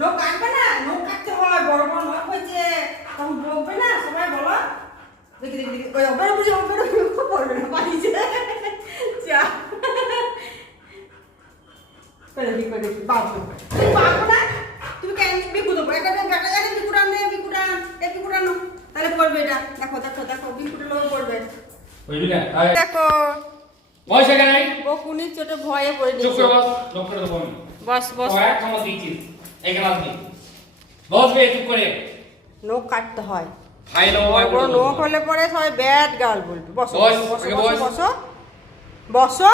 নখ কাটবে না, নখ কাটতে হয়, বড় বড় নখ হয়েছে, তখন বকবে না, সবাই বলো। দেখি দেখি দেখি, ওই অপেরা বুঝে পড়বে না, পালিয়েছে। যা করে দেখি করে দেখি, বাবু তুমি পারবো না, তুমি কেন বিকু দেবো, একটা দেখা যায় বিকুটান নেই, বিকুটান এই বিকুটানো, তাহলে পড়বে এটা, দেখো দেখো দেখো বিকুটা লোক পড়বে, দেখো বস এখানে, বকুনির চোটে ভয়ে পড়ে চুপ নিয়েছে। করে বস, লক করে দেবো আমি। বস বস, তো এক খামা দিয়েছিস, এখানে আসবি। বস বে চুপ করে। নখ কাটতে হয়, ফাইল ওভার বড় বড় নখ হলে পরে সবাই ব্যাড গার্ল বলবে। বসো বস, বসো আগে বসো বস। বসো বসো।